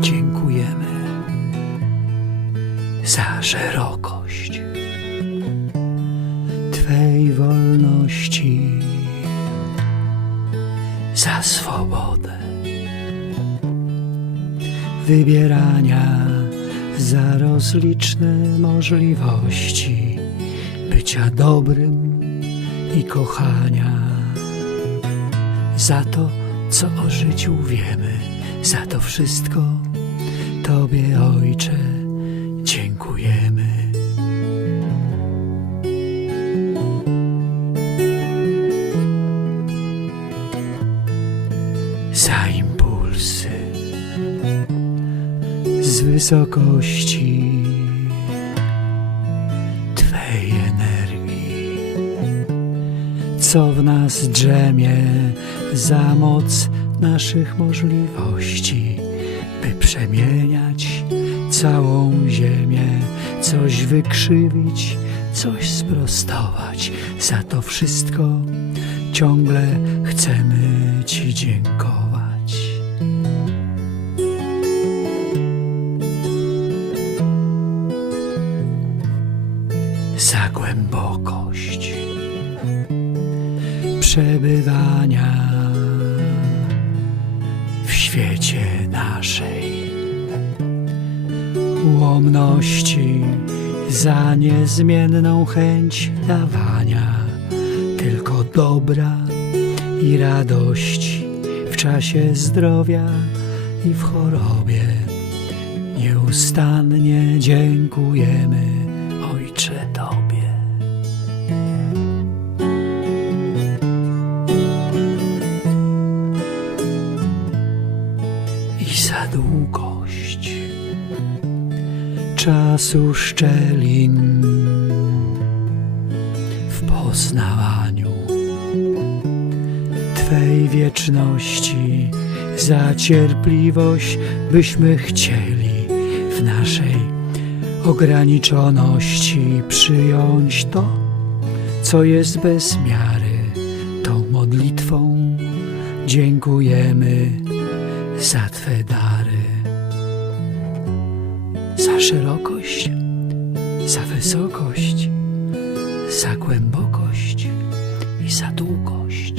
dziękujemy za szerokość Twej wolności, za swobodę wybierania, za rozliczne możliwości bycia dobrym i kochania. Za to, co o życiu wiemy, za to wszystko Tobie, Ojcze, dziękujemy. Za impulsy z wysokości co w nas drzemie za moc naszych możliwości, by przemieniać całą ziemię, coś wykrzywić, coś sprostować. Za to wszystko ciągle chcemy Ci dziękować. za głębokość przebywania w świecie naszej ułomności, za niezmienną chęć dawania tylko dobra i radości w czasie zdrowia i w chorobie. Nieustannie dziękujemy, czasu szczelin w poznawaniu Twej wieczności, za cierpliwość, byśmy chcieli w naszej ograniczoności przyjąć to, co jest bez miary. Tą modlitwą dziękujemy za Twe dary, za szerokość, za wysokość, za głębokość i za długość.